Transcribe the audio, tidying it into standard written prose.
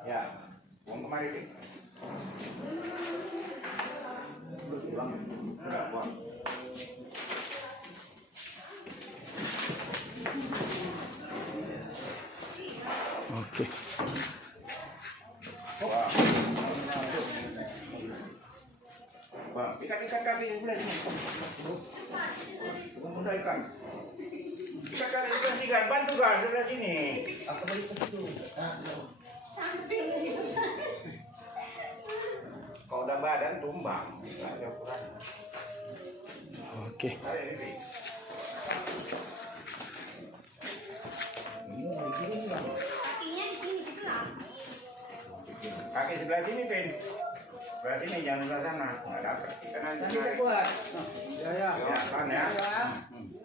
Ya, buang kemari, Pin. Buang. Enggak, buang. Oke. Wah. Wah, ikan kaki sebelah sini. Mudah ikan. Ikan kaki sebelah sini kan, bantu kan sebelah sini. Aku balik ke situ. Kalau udah badan tumbang. Nggak ada ukuran. Oke. Ada ini. Kakinya di sini sebelah. Kaki sebelah sini, Pin. Sebelah sini jangan sebelah sana. Nggak dapat. Ikan aja. Kuat. Ya ya. Ya, kan ya. Ya. Hmm.